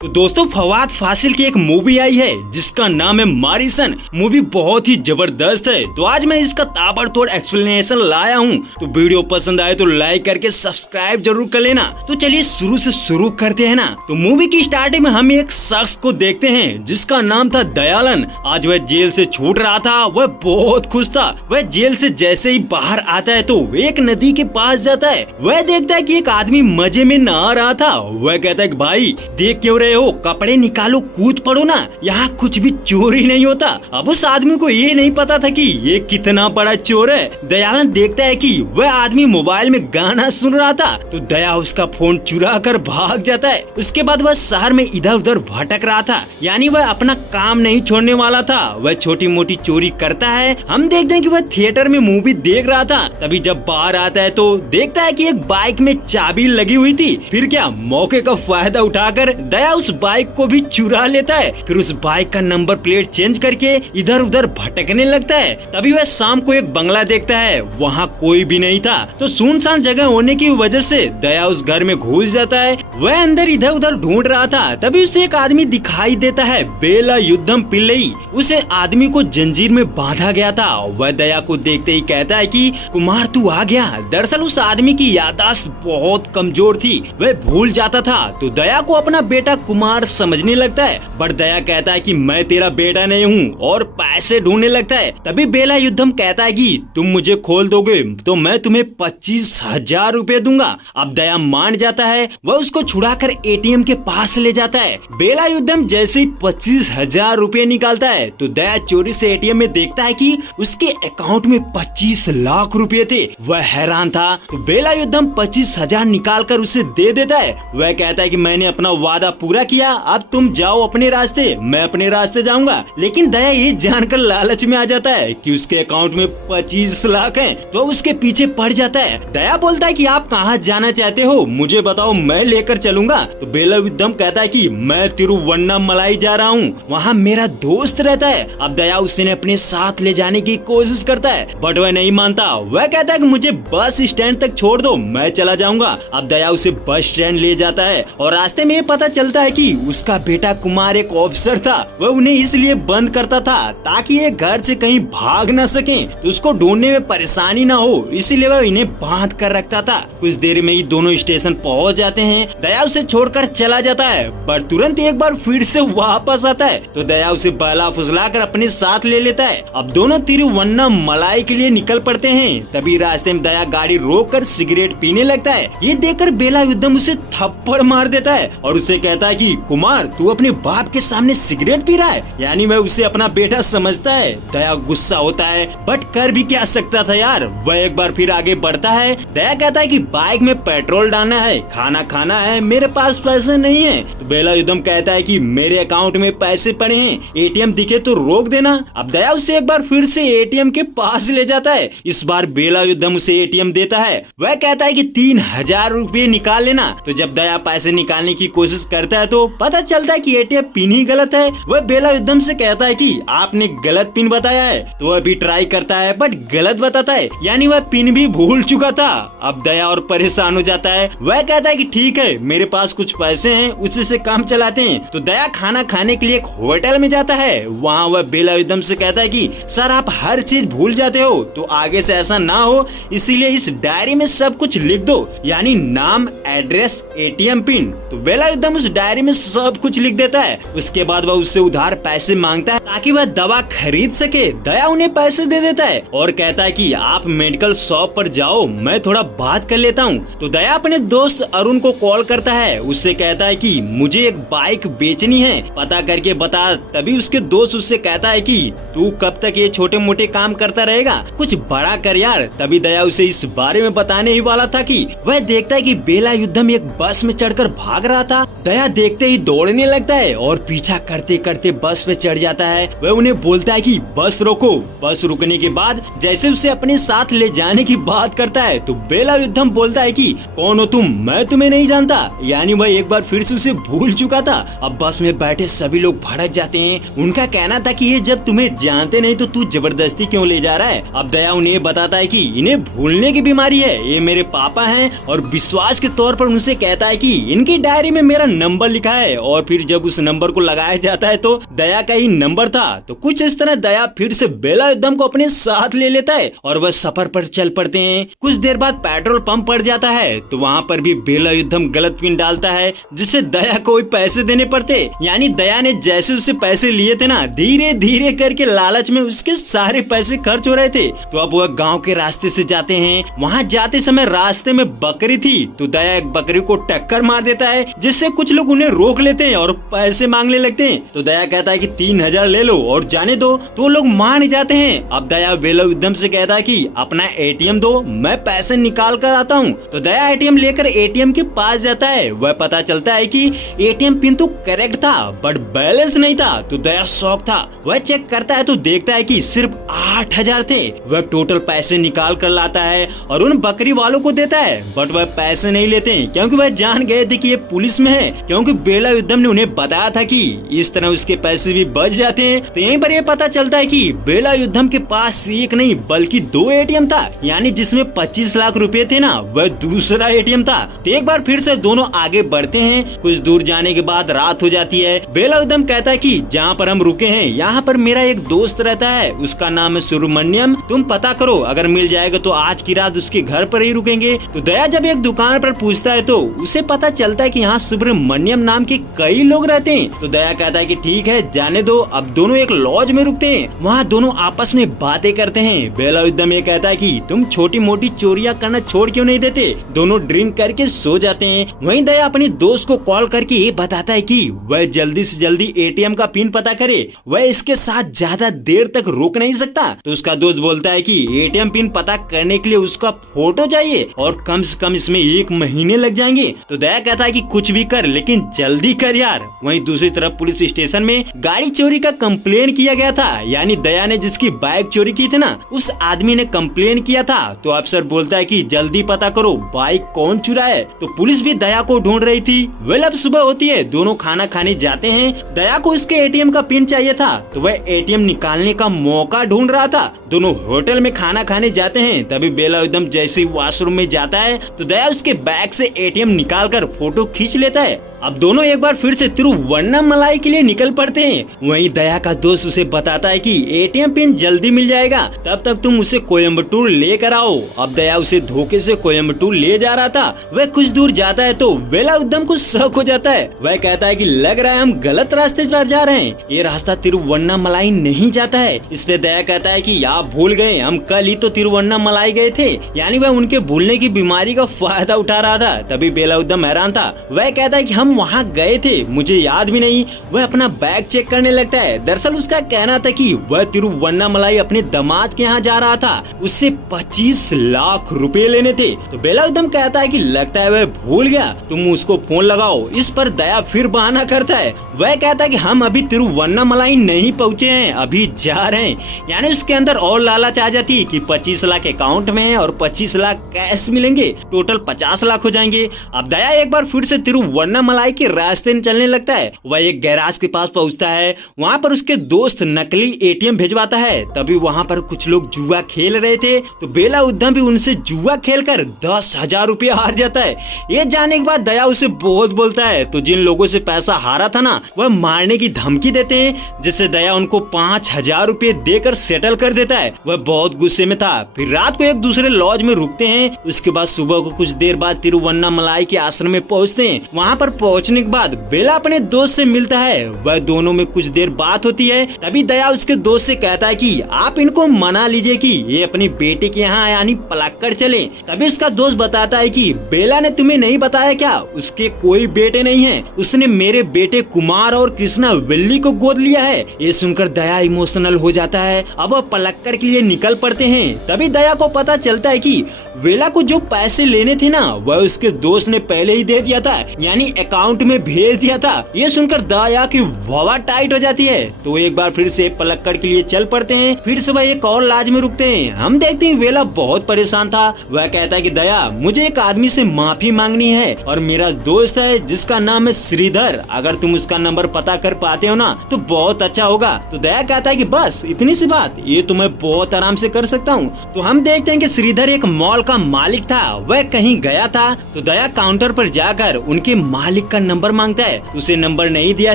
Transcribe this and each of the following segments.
तो दोस्तों फवाद फासिल की एक मूवी आई है जिसका नाम है मारिसन। मूवी बहुत ही जबरदस्त है। तो आज मैं इसका ताबड़तोड़ एक्सप्लेनेशन लाया हूँ। तो वीडियो पसंद आए तो लाइक करके सब्सक्राइब जरूर कर लेना। तो चलिए शुरू से शुरू करते हैं ना। तो मूवी की स्टार्टिंग में हम एक शख्स को देखते हैं जिसका नाम था दयालन। आज वह जेल से छूट रहा था। वह बहुत खुश था। वह जेल से जैसे ही बाहर आता है तो एक नदी के पास जाता है। वह देखता है कि एक आदमी मजे में नहा रहा था। वह कहता है कि भाई देख क्यों हो, कपड़े निकालो, कूद पड़ो ना, यहाँ कुछ भी चोरी नहीं होता। अब उस आदमी को ये नहीं पता था कि ये कितना बड़ा चोर है। दयालन देखता है कि वह आदमी मोबाइल में गाना सुन रहा था। तो दया उसका फोन चुरा कर भाग जाता है। उसके बाद वह शहर में इधर उधर भटक रहा था, यानी वह अपना काम नहीं छोड़ने वाला था। वह छोटी मोटी चोरी करता है। हम देखते हैं कि वह थिएटर में मूवी देख रहा था। तभी जब बाहर आता है तो देखता है कि एक बाइक में चाबी लगी हुई थी। फिर क्या, मौके का फायदा उठाकर दया उस बाइक को भी चुरा लेता है। फिर उस बाइक का नंबर प्लेट चेंज करके इधर उधर भटकने लगता है। तभी वह शाम को एक बंगला देखता है, वहाँ कोई भी नहीं था। तो सुनसान जगह होने की वजह से दया उस घर में घुस जाता है। वह अंदर इधर उधर ढूंढ रहा था। तभी उसे एक आदमी दिखाई देता है, वेलायुधम पिल्लई। उसे आदमी को जंजीर में बांधा गया था। वह दया को देखते ही कहता है कि कुमार तू आ गया। दरअसल उस आदमी की याददाश्त बहुत कमजोर थी, वह भूल जाता था। तो दया को अपना बेटा कुमार समझने लगता है। बट दया कहता है कि मैं तेरा बेटा नहीं हूँ और पैसे ढूंढने लगता है। तभी वेलायुधम कहता है कि तुम मुझे खोल दोगे तो मैं तुम्हें 25,000 रुपए दूंगा। अब दया मान जाता है। वह उसको छुड़ाकर एटीएम के पास ले जाता है। वेलायुधम जैसे ही 25,000 रुपए निकालता है तो दया चोरी से एटीएम में देखता है कि उसके अकाउंट में 25 लाख रुपए थे। वह हैरान था। तो वेलायुधम 25,000 निकाल कर उसे दे देता है। वह कहता है कि मैंने अपना वादा पूरा किया, अब तुम जाओ अपने रास्ते, मैं अपने रास्ते जाऊंगा। लेकिन दया ये जानकर लालच में आ जाता है कि उसके अकाउंट में 25 लाख हैं, तो उसके पीछे पड़ जाता है। दया बोलता है कि आप कहाँ जाना चाहते हो, मुझे बताओ, मैं लेकर चलूंगा। तो वेलायुधम कहता है कि मैं तिरुवन्नामलाई जा रहा हूँ, वहाँ मेरा दोस्त रहता है। अब दया उसे अपने साथ ले जाने की कोशिश करता है, बट वह नहीं मानता। वह कहता है कि मुझे बस स्टैंड तक छोड़ दो, मैं चला जाऊंगा। अब दया उसे बस स्टैंड ले जाता है और रास्ते में पता चलता है कि उसका बेटा कुमार एक ऑफिसर था। वह उन्हें इसलिए बंद करता था ताकि ये घर से कहीं भाग न सकें, तो उसको ढूंढने में परेशानी न हो, इसीलिए वह इन्हें बांध कर रखता था। कुछ देर में ही दोनों स्टेशन पहुंच जाते हैं। दया उसे छोड़कर चला जाता है, पर तुरंत एक बार फिर से वापस आता है। तो दया उसे बहला फुसलाकर अपने साथ ले लेता है। अब दोनों तिरुवन्नामलाई के लिए निकल पड़ते हैं। तभी रास्ते में दया गाड़ी रोककर सिगरेट पीने लगता है। ये देखकर वेलायुधम उसे थप्पड़ मार देता है और उसे कहता है कि कुमार तू अपने बाप के सामने सिगरेट पी रहा है, यानी वह उसे अपना बेटा समझता है। दया गुस्सा होता है, बट कर भी क्या सकता था यार। वह एक बार फिर आगे बढ़ता है। दया कहता है कि बाइक में पेट्रोल डालना है, खाना खाना है, मेरे पास पैसे नहीं है। तो वेलायुधम कहता है कि मेरे अकाउंट में पैसे पड़े हैं, एटीएम दिखे तो रोक देना। अब दया उसे एक बार फिर से एटीएम के पास ले जाता है। इस बार वेलायुधम उसे एटीएम देता है। वह कहता है कि 3,000 रुपए निकाल लेना। तो जब दया पैसे निकालने की कोशिश करता है तो पता चलता है कि एटीएम पिन ही गलत है। वह वेलायुधम से कहता है कि आपने गलत पिन बताया है। तो वह भी ट्राई करता है बट गलत बताता है, यानी वह पिन भी भूल चुका था। अब दया और परेशान हो जाता है। वह कहता है कि ठीक है, मेरे पास कुछ पैसे हैं, उसी से काम चलाते हैं। तो दया खाना खाने के लिए एक होटल में जाता है। वहाँ वह वेलायुधम से कहता है कि सर आप हर चीज भूल जाते हो, तो आगे से ऐसा ना हो, इसीलिए इस डायरी में सब कुछ लिख दो, यानी नाम, एड्रेस, एटीएम पिन। तो वेलायुधम उस डायरी में सब कुछ लिख देता है। उसके बाद वह उससे उधार पैसे मांगता है ताकि वह दवा खरीद सके। दया उन्हें पैसे दे देता है और कहता है कि आप मेडिकल शॉप पर जाओ, मैं थोड़ा बात कर लेता हूँ। तो दया अपने दोस्त अरुण को कॉल करता है। उससे कहता है कि मुझे एक बाइक बेचनी है, पता करके बता। तभी उसके दोस्त उससे कहता है कि तू कब तक ये छोटे मोटे काम करता रहेगा, कुछ बड़ा कर यार। तभी दया उसे इस बारे में बताने ही वाला था कि वह देखता है कि वेलायुधम एक बस में चढ़कर भाग रहा था। दया देखते ही दौड़ने लगता है और पीछा करते करते बस पे चढ़ जाता है। वह उन्हें बोलता है कि बस रोको। बस रुकने के बाद जैसे उसे अपने साथ ले जाने की बात करता है तो वेलायुधम बोलता है कि कौन हो तुम, मैं तुम्हें नहीं जानता, यानी वह एक बार फिर से उसे भूल चुका था। अब बस में बैठे सभी लोग भड़क जाते हैं। उनका कहना था कि ये जब तुम्हें जानते नहीं तो तू जबरदस्ती क्यों ले जा रहा है। अब दया उन्हें बताता है कि इन्हें भूलने की बीमारी है, ये मेरे पापा हैं, और विश्वास के तौर पर उनसे कहता है कि इनकी डायरी में मेरा नंबर लिखा है और फिर जब उस नंबर को लगाया जाता है तो दया का ही नंबर था। तो कुछ इस तरह दया फिर से वेलायुधम को अपने साथ ले लेता है और वह सफर पर चल पड़ते हैं। कुछ देर बाद पेट्रोल पंप पड़ जाता है तो वहाँ पर भी वेलायुधम गलत पिन डालता है जिससे दया को पैसे देने पड़ते। यानी दया ने जैसे उससे पैसे लिए थे ना, धीरे धीरे करके लालच में उसके सारे पैसे खर्च हो रहे थे। तो अब वह गांव के रास्ते से जाते हैं। वहाँ जाते समय रास्ते में बकरी थी तो दया एक बकरी को टक्कर मार देता है जिससे कुछ लोग उन्हें रोक लेते हैं और पैसे मांगने लगते हैं। तो दया कहता है कि 3000 ले लो और जाने दो। तो लोग मान जाते हैं। अब दया वेलायुधम से कहता है कि अपना एटीएम दो, मैं पैसे निकाल कर आता हूँ। तो दया एटीएम लेकर एटीएम के पास जाता है। वह पता चलता है कि एटीएम पिन तो करेक्ट था बट बैलेंस नहीं था। तो दया शॉक था। वह चेक करता है तो देखता है कि सिर्फ 8000 थे। वह टोटल पैसे निकाल कर लाता है और उन बकरी वालों को देता है बट वह पैसे नहीं लेते क्योंकि वह जान गए थे कि ये पुलिस में है, क्योंकि वेलायुधम ने उन्हें बताया था कि इस तरह उसके पैसे भी बच जाते हैं। तो यहीं पर यह पता चलता है कि वेलायुधम के पास एक नहीं बल्कि 2 एटीएम था। यानी जिसमें 25 लाख रुपए थे ना, वह दूसरा एटीएम था। तो एक बार फिर से दोनों आगे बढ़ते हैं। कुछ दूर जाने के बाद रात हो जाती है। वेलायुधम कहता है कि जहाँ पर हम रुके हैं यहाँ पर मेरा एक दोस्त रहता है, उसका नाम है सुब्रमण्यम, तुम पता करो, अगर मिल जाएगा तो आज की रात उसके घर पर ही रुकेंगे। तो दया जब एक दुकान पर पूछता है तो उसे पता चलता है कि यहाँ सुब्रमण्यम नाम के कई लोग रहते हैं। तो दया कहता है कि ठीक है जाने दो। अब दोनों एक लॉज में रुकते हैं। वहाँ दोनों आपस में बातें करते हैं। वेलायुधम ये कहता है कि तुम छोटी मोटी चोरियां करना छोड़ क्यों नहीं देते। दोनों ड्रिंक करके सो जाते हैं। वहीं दया अपने दोस्त को कॉल करके ये बताता है कि वह जल्दी से जल्दी एटीएम का पिन पता करे, वह इसके साथ ज्यादा देर तक रुक नहीं सकता। तो उसका दोस्त बोलता है कि एटीएम पिन पता करने के लिए उसका फोटो चाहिए और कम से कम इसमें 1 महीने लग जाएंगे। तो दया कहता है कि कुछ भी कर लेकिन जल्दी कर यार। वहीं दूसरी तरफ पुलिस स्टेशन में गाड़ी चोरी का कंप्लेन किया गया था। यानी दया ने जिसकी बाइक चोरी की थी ना, उस आदमी ने कंप्लेन किया था। तो अफसर बोलता है कि जल्दी पता करो बाइक कौन चुराए। तो पुलिस भी दया को ढूंढ रही थी। वेल अब सुबह होती है, दोनों खाना खाने जाते हैं। दया को उसके एटीएम का पिन चाहिए था तो वह एटीएम निकालने का मौका ढूंढ रहा था। दोनों होटल में खाना खाने जाते हैं। तभी वेलायुधम जैसे ही वॉशरूम में जाता है तो दया उसके बैग से एटीएम निकाल कर फोटो खींच लेता है। अब दोनों एक बार फिर से तिरुवन्नामलाई के लिए निकल पड़ते हैं। वहीं दया का दोस्त उसे बताता है कि एटीएम पिन जल्दी मिल जाएगा, तब तक तुम उसे कोयम्बटूर लेकर आओ। अब दया उसे धोखे से कोयम्बटूर ले जा रहा था। वह कुछ दूर जाता है तो वेलायुधम को शक हो जाता है। वह कहता है कि लग रहा है हम गलत रास्ते पर जा रहे हैं, ये रास्ता तिरुवन्नामलाई नहीं जाता है। इस पे दया कहता है कि आप भूल गए, हम कल ही तो तिरुवन्नामलाई गए थे। यानी वह उनके भूलने की बीमारी का फायदा उठा रहा था। तभी वेलायुधम हैरान था। वह कहता है कि हम वहाँ गए थे, मुझे याद भी नहीं। वह अपना बैग चेक करने लगता है। दरअसल उसका कहना था कि वह तिरुवन्नामलाई अपने दामाद के यहाँ जा रहा था, उससे 25 लाख रुपए लेने थे। तो वेलायुधम कहता है कि लगता है वह भूल गया, तुम उसको फोन लगाओ। इस पर दया फिर बहाना करता है। वह कहता है कि हम अभी तिरुवन्नामलाई नहीं पहुँचे हैं, अभी जा रहे हैं। यानी उसके अंदर और लालच आ जाती है कि 25 लाख अकाउंट में है और 25 लाख कैश मिलेंगे, टोटल 50 लाख हो जाएंगे। अब दया एक बार फिर से तिरुवन्नामलाई के रास्ते में चलने लगता है। वह एक गैराज के पास पहुंचता है। वहां पर उसके दोस्त नकली एटीएम भिजवाता है। तभी वहां पर कुछ लोग जुआ खेल रहे थे तो वेलायुधम भी उनसे जुआ खेलकर 10,000 रुपया हार जाता है। ये जानने के बाद दया उसे बहुत बोलता है। तो जिन लोगों से पैसा हारा था ना, वह मारने की धमकी देते हैं, जिससे दया उनको 5,000 रुपये देकर सेटल कर देता है। वह बहुत गुस्से में था। फिर रात को एक दूसरे लॉज में रुकते हैं। उसके बाद सुबह को कुछ देर बाद तिरुवन्नामलाई के आश्रम में पहुंचते हैं। वहाँ पर पहुंचने के बाद बेला अपने दोस्त से मिलता है। वह दोनों में कुछ देर बात होती है। तभी दया उसके दोस्त से कहता है कि आप इनको मना लीजिए कि ये अपनी बेटे के यहाँ यानी पलक्कड़ चले। तभी उसका दोस्त बताता है कि बेला ने तुम्हें नहीं बताया क्या, उसके कोई बेटे नहीं है, उसने मेरे बेटे कुमार और कृष्णा वेल्ली को गोद लिया है। ये सुनकर दया इमोशनल हो जाता है। अब वह पलक्कड़ के लिए निकल पड़ते हैं। तभी दया को पता चलता है कि वेला को जो पैसे लेने थे ना, वह उसके दोस्त ने पहले ही दे दिया था, यानी अकाउंट में भेज दिया था। ये सुनकर दया की हवा टाइट हो जाती है। तो एक बार फिर से पलक्कड़ के लिए चल पड़ते हैं। फिर से वह एक और लॉज में रुकते हैं। हम देखते हैं वेला बहुत परेशान था। वह कहता है कि दया, मुझे एक आदमी से माफी मांगनी है और मेरा दोस्त है जिसका नाम है श्रीधर, अगर तुम उसका नंबर पता कर पाते हो ना तो बहुत अच्छा होगा। तो दया कहता है कि बस इतनी सी बात, ये तो मैं बहुत आराम से कर सकता हूँ। तो हम देखते हैं कि श्रीधर एक मॉल का मालिक था। वह कहीं गया था तो दया काउंटर पर जाकर उनके मालिक का नंबर मांगता है, उसे नंबर नहीं दिया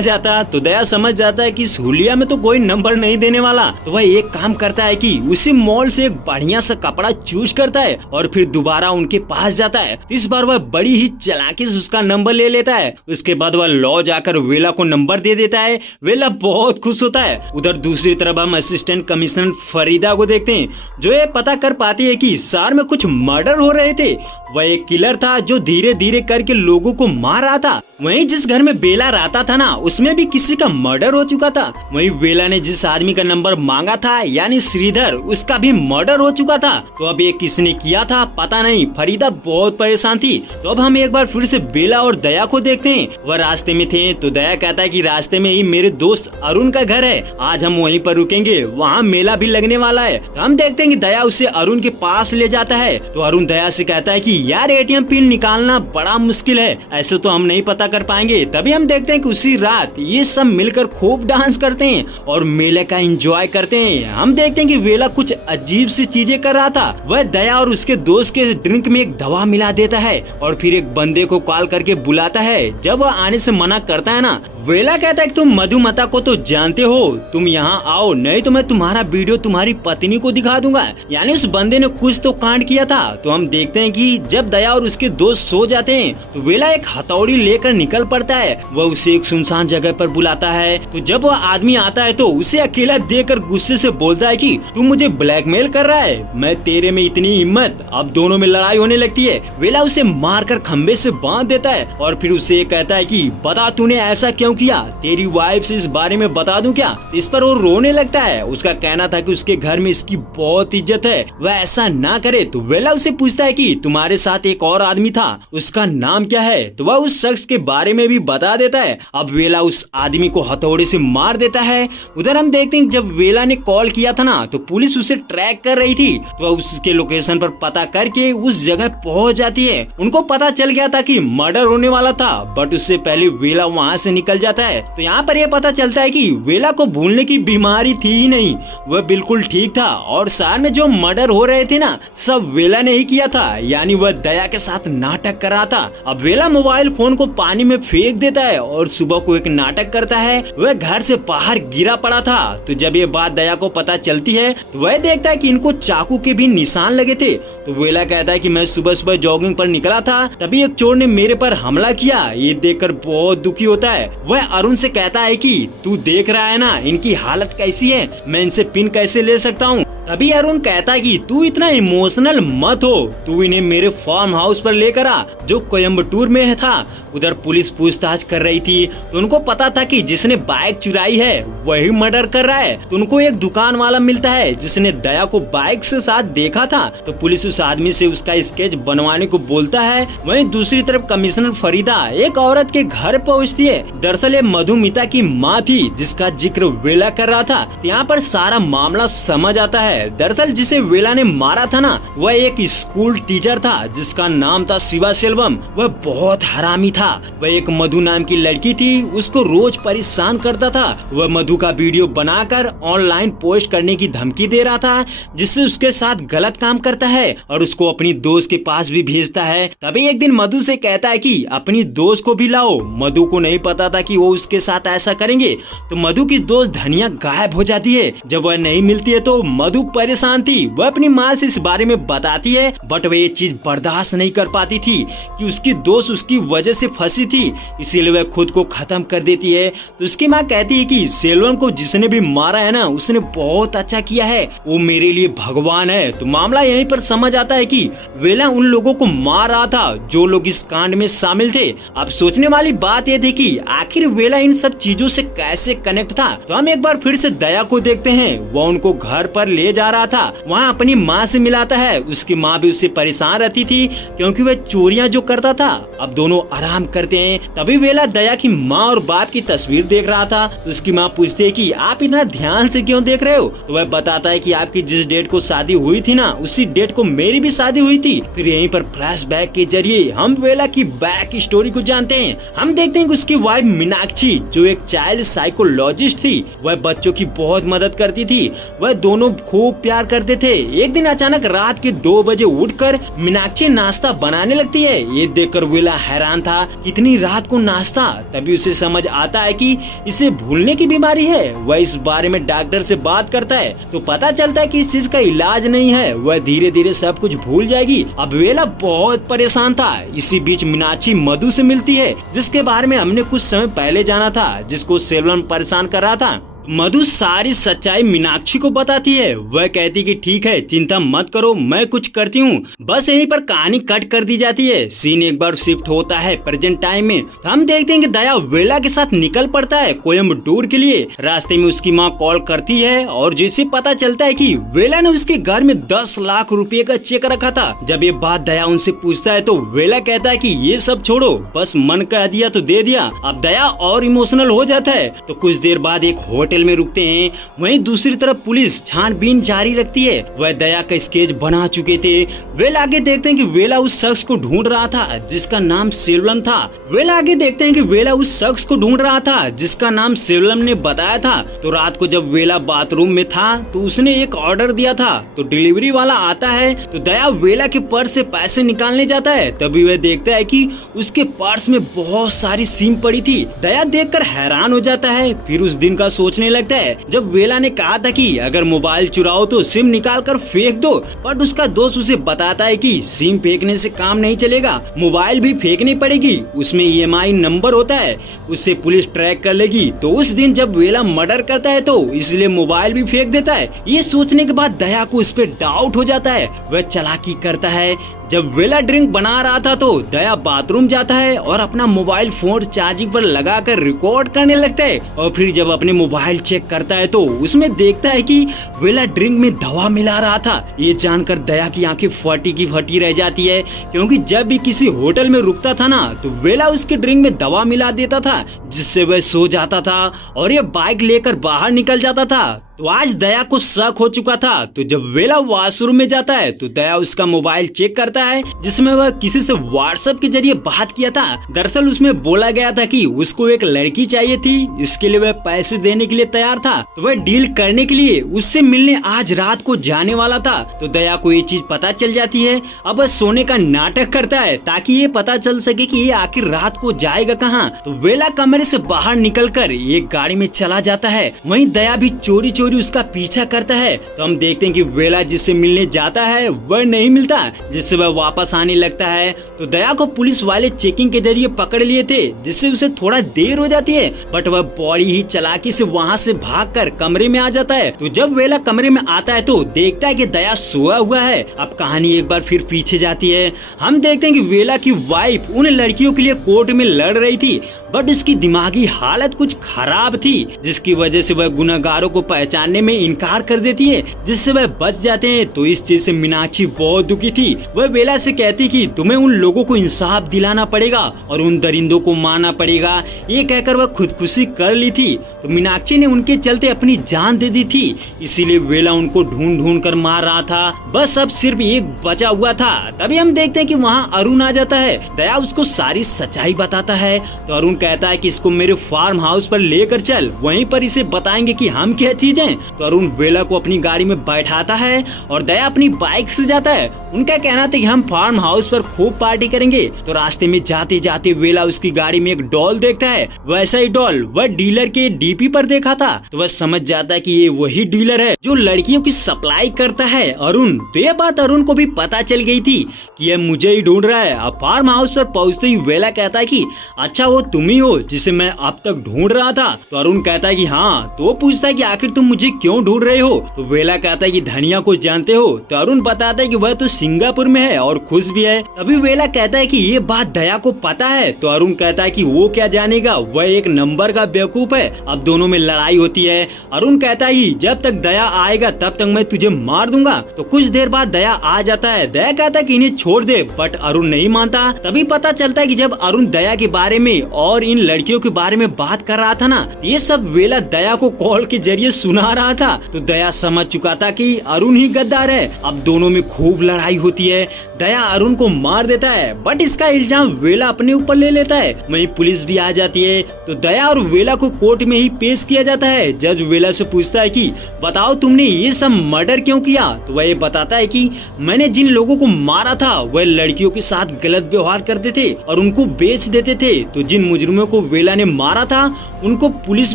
जाता तो दया समझ जाता है कि इस हुलिया में तो कोई नंबर नहीं देने वाला। तो वह एक काम करता है कि उसी मॉल से एक बढ़िया सा कपड़ा चूज करता है और फिर दोबारा उनके पास जाता है। इस बार वह बड़ी ही चालाकी से उसका नंबर ले लेता है। उसके बाद वह लॉ जाकर वेला को नंबर दे देता है। वेला बहुत खुश होता है। उधर दूसरी तरफ हम असिस्टेंट कमिश्नर फरीदा को देखते हैं, जो ये पता कर पाती है कि शहर में कुछ मर्डर हो रहे थे। वह एक किलर था जो धीरे धीरे करके लोगों को मार रहा था। वहीं जिस घर में बेला रहता था ना, उसमें भी किसी का मर्डर हो चुका था। वहीं वेला ने जिस आदमी का नंबर मांगा था यानी श्रीधर, उसका भी मर्डर हो चुका था। तो अब ये किसने किया था पता नहीं। फरीदा बहुत परेशान थी। तो अब हम एक बार फिर से बेला और दया को देखते हैं। वह रास्ते में थे तो दया कहता है कि रास्ते में ही मेरे दोस्त अरुण का घर है, आज हम वहीं पर रुकेंगे, वहाँ मेला भी लगने वाला है। तो हम देखते हैं कि दया उसे अरुण के पास ले जाता है। तो अरुण दया से कहता है कि यार एटीएम पिन निकालना बड़ा मुश्किल है, ऐसे तो हम नहीं पता कर पाएंगे। तभी हम देखते हैं कि उसी रात ये सब मिलकर खूब डांस करते हैं और मेले का एंजॉय करते हैं। हम देखते हैं कि वेला कुछ अजीब सी चीजें कर रहा था। वह दया और उसके दोस्त के ड्रिंक में एक दवा मिला देता है और फिर एक बंदे को कॉल करके बुलाता है। जब वह आने से मना करता है ना, वेला कहता है कि तुम मधुमता को तो जानते हो, तुम यहाँ आओ नहीं तो मैं तुम्हारा वीडियो तुम्हारी पत्नी को दिखा दूंगा। यानी उस बंदे ने कुछ तो कांड किया था। तो हम देखते हैं कि जब दया और उसके दोस्त सो जाते हैं तो वेला एक हथौड़ी लेकर निकल पड़ता है। वह उसे एक सुनसान जगह पर बुलाता है। तो जब वह आदमी आता है तो उसे अकेला देखकर गुस्से से बोलता है कि तू मुझे ब्लैकमेल कर रहा है, मैं तेरे में इतनी हिम्मत। अब दोनों में लड़ाई होने लगती है। वेला उसे मारकर खंबे से बांध देता है और फिर उसे कहता है कि बता तूने ऐसा क्यों किया, तेरी वाइफ से इस बारे में बता दूं क्या। इस पर वो रोने लगता है। उसका कहना था कि उसके घर में इसकी बहुत इज्जत है, वह ऐसा ना करे। तो वेला उसे पूछता है कि तुम्हारे साथ एक और आदमी था, उसका नाम क्या है। तो वह उस शख्स के बारे में भी बता देता है। अब वेला उस आदमी को हथौड़े से मार देता है। उधर हम देखते हैं जब वेला ने कॉल किया था ना, तो पुलिस उसे ट्रैक कर रही थी। तो वह उसके लोकेशन पर पता करके उस जगह पहुंच जाती है। उनको पता चल गया था कि मर्डर होने वाला था, बट उससे पहले वेला वहाँ से निकल जाता है। तो यहाँ पर यह पता चलता है कि वेला को भूलने की बीमारी थी ही नहीं, वह बिल्कुल ठीक था। और शहर में जो मर्डर हो रहे थे ना, सब वेला ने ही किया था। यानी वह दया के साथ नाटक कर रहा था। अब वेला मोबाइल फोन को पानी में फेंक देता है और सुबह को एक नाटक करता है, वह घर से बाहर गिरा पड़ा था। तो जब ये बात दया को पता चलती है तो वह देखता है कि इनको चाकू के भी निशान लगे थे। तो वेला कहता है कि मैं सुबह सुबह जॉगिंग पर निकला था, तभी एक चोर ने मेरे पर हमला किया। ये देखकर बहुत दुखी होता है। वह अरुण से कहता है कि तू देख रहा है ना इनकी हालत कैसी है, मैं इनसे पिन कैसे ले सकता हूँ। तभी अरुण कहता है कि तू इतना इमोशनल मत हो, तू इन्हें मेरे फार्म हाउस पर लेकर आ जो कोयम्बटूर में था। उधर पुलिस पूछताछ कर रही थी तो उनको पता था कि जिसने बाइक चुराई है वही मर्डर कर रहा है। तो उनको एक दुकान वाला मिलता है जिसने दया को बाइक से साथ देखा था। तो पुलिस उस आदमी से उसका स्केच बनवाने को बोलता है। वहीं दूसरी तरफ कमिश्नर फरीदा एक औरत के घर पहुँचती है। दरअसल ये मधुमिता की माँ थी जिसका जिक्र वेला कर रहा था। यहाँ पर सारा मामला समझ आता है। दरअसल जिसे वेला ने मारा था ना, वह एक स्कूल टीचर था जिसका नाम था शिवा सेल्वम। वह बहुत हरामी था। वह एक मधु नाम की लड़की थी, उसको रोज परेशान करता था। वह मधु का वीडियो बनाकर ऑनलाइन पोस्ट करने की धमकी दे रहा था, जिससे उसके साथ गलत काम करता है और उसको अपनी दोस्त के पास भी भेजता है। तभी एक दिन मधु से कहता है कि अपनी दोस्त को भी लाओ। मधु को नहीं पता था कि वो उसके साथ ऐसा करेंगे। तो मधु की दोस्त धनिया गायब हो जाती है। जब वह नहीं मिलती है तो मधु परेशान थी। वह अपनी माँ से इस बारे में बताती है, बट वह ये चीज बर्दाश्त नहीं कर पाती थी कि उसकी दोस्त उसकी वजह से फंसी थी, इसीलिए वह खुद को खत्म कर देती है। तो उसकी माँ कहती है कि सेल्वन को जिसने भी मारा है ना, उसने बहुत अच्छा किया है, वो मेरे लिए भगवान है। तो मामला यहीं पर समझ आता है कि वेला उन लोगों को मार रहा था जो लोग इस कांड में शामिल थे। अब सोचने वाली बात यह थी कि आखिर वेला इन सब चीजों से कैसे कनेक्ट था। तो हम एक बार फिर से दया को देखते हैं। वह उनको घर पर ले जा रहा था, वहाँ अपनी माँ से मिलाता है। उसकी माँ भी उससे परेशान रहती थी क्योंकि वह चोरियां जो करता था। अब दोनों आराम करते हैं। तभी वेला दया की माँ और बाप की तस्वीर देख रहा था। तो उसकी माँ पूछती है कि आप इतना ध्यान से क्यों देख रहे हो। तो वह बताता है कि आपकी जिस डेट को शादी हुई थी ना, उसी डेट को मेरी भी शादी हुई थी। फिर यहीं पर फ्लैशबैक के जरिए हम वेला की बैक स्टोरी को जानते हैं। हम देखते हैं कि उसकी वाइफ मीनाक्षी जो एक चाइल्ड साइकोलॉजिस्ट थी, वह बच्चों की बहुत मदद करती थी। वह दोनों खूब खूब प्यार करते थे। एक दिन अचानक रात के 2 बजे उठकर मीनाक्षी नाश्ता बनाने लगती है। ये देखकर वेला हैरान था, इतनी रात को नाश्ता। तभी उसे समझ आता है कि इसे भूलने की बीमारी है। वह इस बारे में डॉक्टर से बात करता है तो पता चलता है कि इस चीज का इलाज नहीं है, वह धीरे धीरे सब कुछ भूल जाएगी। अब वेला बहुत परेशान था। इसी बीच मीनाक्षी मधु से मिलती है, जिसके बारे में हमने कुछ समय पहले जाना था, जिसको सेल्वन परेशान कर रहा था। मधु सारी सच्चाई मीनाक्षी को बताती है। वह कहती कि ठीक है, चिंता मत करो, मैं कुछ करती हूँ। बस यहीं पर कहानी कट कर दी जाती है। सीन एक बार शिफ्ट होता है प्रेजेंट टाइम में। हम देखते हैं कि दया वेला के साथ निकल पड़ता है कोयम्बटूर के लिए। रास्ते में उसकी माँ कॉल करती है और जिसे पता चलता है कि वेला ने उसके घर में 10 लाख रुपए का चेक रखा था। जब ये बात दया उनसे पूछता है तो वेला कहता है कि ये सब छोड़ो, बस मन कह दिया तो दे दिया। अब दया और इमोशनल हो जाता है। तो कुछ देर बाद एक होटल में रुकते हैं। वहीं दूसरी तरफ पुलिस छानबीन जारी रखती है। वह दया का स्केच बना चुके थे। वेला आगे देखते हैं कि वेला उस शख्स को ढूंढ रहा था जिसका नाम सेल्वम था। वेला आगे देखते हैं कि वेला उस शख्स को ढूंढ रहा था जिसका नाम सेल्वम ने बताया था। तो रात को जब वेला बाथरूम में था तो उसने एक ऑर्डर दिया था। तो डिलीवरी वाला आता है तो दया वेला के पर्स से पैसे निकालने जाता है। तभी वह देखता है कि उसके पर्स में बहुत सारी सिम पड़ी थी। दया देखकर हैरान हो जाता है। फिर उस दिन का सोचने लगता है जब वेला ने कहा था कि अगर मोबाइल चुराओ तो सिम निकाल कर फेंक दो, बट उसका दोस्त उसे बताता है कि सिम फेंकने से काम नहीं चलेगा, मोबाइल भी फेंकनी पड़ेगी, उसमें EMI नंबर होता है, उससे पुलिस ट्रैक कर लेगी। तो उस दिन जब वेला मर्डर करता है तो इसलिए मोबाइल भी फेंक देता है। ये सोचने के बाद दया को इस पे डाउट हो जाता है। वह चालाकी करता है। जब वेला ड्रिंक बना रहा था तो दया बाथरूम जाता है और अपना मोबाइल फोन चार्जिंग पर लगाकर रिकॉर्ड करने लगता है। और फिर जब अपने मोबाइल चेक करता है तो उसमें देखता है कि वेला ड्रिंक में दवा मिला रहा था। ये जानकर दया की आंखें फटी की फटी रह जाती है, क्योंकि जब भी किसी होटल में रुकता था ना तो वेला उसके ड्रिंक में दवा मिला देता था, जिससे वह सो जाता था और ये बाइक लेकर बाहर निकल जाता था। तो आज दया को शक हो चुका था। तो जब वेला वॉशरूम में जाता है तो दया उसका मोबाइल चेक करता है, जिसमें वह किसी से व्हाट्सएप के जरिए बात किया था। दरअसल उसमें बोला गया था कि उसको एक लड़की चाहिए थी, इसके लिए वह पैसे देने के लिए तैयार था। तो वह डील करने के लिए उससे मिलने आज रात को जाने वाला था। तो दया को ये चीज पता चल जाती है। अब वह सोने का नाटक करता है ताकि ये पता चल सके कि ये आखिर रात को जाएगा कहाँ। तो वेला कमरे से बाहर निकलकर एक गाड़ी में चला जाता है। वहीं दया भी चोरी उसका पीछा करता है। तो हम देखते हैं कि वेला जिससे मिलने जाता है वह नहीं मिलता, जिससे वह वापस आने लगता है। तो दया को पुलिस वाले चेकिंग के जरिए पकड़ लिए थे, जिससे उसे थोड़ा देर हो जाती है, बट वह बड़ी ही चालाकी से वहां से भागकर कमरे में आ जाता है। तो जब वेला कमरे में आता है तो देखता है कि दया सोया हुआ है। अब कहानी एक बार फिर पीछे जाती है। हम देखते हैं कि वेला की वाइफ उन लड़कियों के लिए कोर्ट में लड़ रही थी, बट उसकी दिमागी हालत कुछ खराब थी, जिसकी वजह से वह गुनहगारों को पहचानने में इनकार कर देती है, जिससे वह बच जाते हैं। तो इस चीज से मीनाक्षी बहुत दुखी थी। वह वेला से कहती कि तुम्हें उन लोगों को इंसाफ दिलाना पड़ेगा और उन दरिंदों को मारना पड़ेगा। ये कहकर वह खुदकुशी कर ली थी। तो मीनाक्षी ने उनके चलते अपनी जान दे दी थी, इसीलिए वेला उनको ढूंढ ढूंढ कर मार रहा था। बस अब सिर्फ एक बचा हुआ था। तभी हम देखते हैं कि वहाँ अरुण आ जाता है। दया उसको सारी सच्चाई बताता है। तो अरुण कहता है कि इसको मेरे फार्म हाउस पर लेकर चल, वहीं पर इसे बताएंगे कि हम क्या चीज हैं। तो अरुण वेला को अपनी गाड़ी में बैठाता है और दया अपनी बाइक से जाता है। उनका कहना था कि हम फार्म हाउस पर खूब पार्टी करेंगे। तो रास्ते में जाते जाते वेला उसकी गाड़ी में एक डॉल देखता है। वैसा ही डॉल वह डीलर के DP पर देखा था। तो वह समझ जाता है कि ये वही डीलर है जो लड़कियों की सप्लाई करता है, अरुण। तो यह बात अरुण को भी पता चल गई थी कि यह मुझे ही ढूंढ रहा है। अब फार्म हाउस पर पहुंचते ही वेला कहता है कि अच्छा वो तुम ही हो जिसे मैं अब तक ढूंढ रहा था। तो अरुण कहता है कि हाँ। तो वो पूछता है कि आखिर तुम मुझे क्यों ढूंढ रहे हो। तो वेला कहता है कि धनिया को जानते हो। तो अरुण बताता है कि वह तो सिंगापुर में है और खुश भी है। तभी वेला कहता है कि ये बात दया को पता है। तो अरुण कहता है कि वो क्या जानेगा, वह एक नंबर का बेवकूफ है। अब दोनों में लड़ाई होती है। अरुण कहता है कि जब तक दया आएगा तब तक मैं तुझे मार दूंगा। तो कुछ देर बाद दया आ जाता है। दया कहता है कि इन्हें छोड़ दे, बट अरुण नहीं मानता। तभी पता चलता है कि जब अरुण दया के बारे में और इन लड़कियों के बारे में बात कर रहा था ना, ये सब वेला दया को कॉल के जरिए सुना रहा था। तो दया समझ चुका था कि अरुण ही गद्दार है। अब दोनों में खूब लड़ाई होती है। दया अरुण को मार देता है, बट इसका इल्जाम वेला अपने ऊपर ले लेता है। वहीं पुलिस भी आ जाती है तो दया और वेला को कोर्ट में ही पेश किया जाता है। जज वेला से पूछता है कि बताओ तुमने ये सब मर्डर क्यों किया, तो वह बताता है कि मैंने जिन लोगों को मारा था वह लड़कियों के साथ गलत व्यवहार करते थे और उनको बेच देते थे। तो जिन मुजरिमों को वेला ने मारा था उनको पुलिस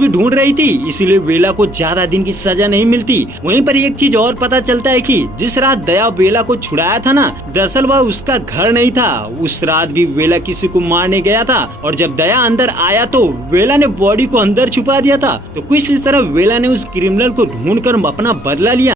भी ढूंढ रही थी, इसीलिए वेला को ज्यादा दिन की सजा नहीं मिलती। वहीं पर एक चीज और पता चलता है कि जिस रात दया वेला को छुड़ाया था ना, दरअसल वह उसका घर नहीं था। उस रात भी वेला किसी को मारने गया था और जब दया अंदर आया तो वेला ने बॉडी को अंदर छुपा दिया था। तो कुछ इस तरह वेला ने उस क्रिमिनल को ढूंढकर अपना बदला लिया।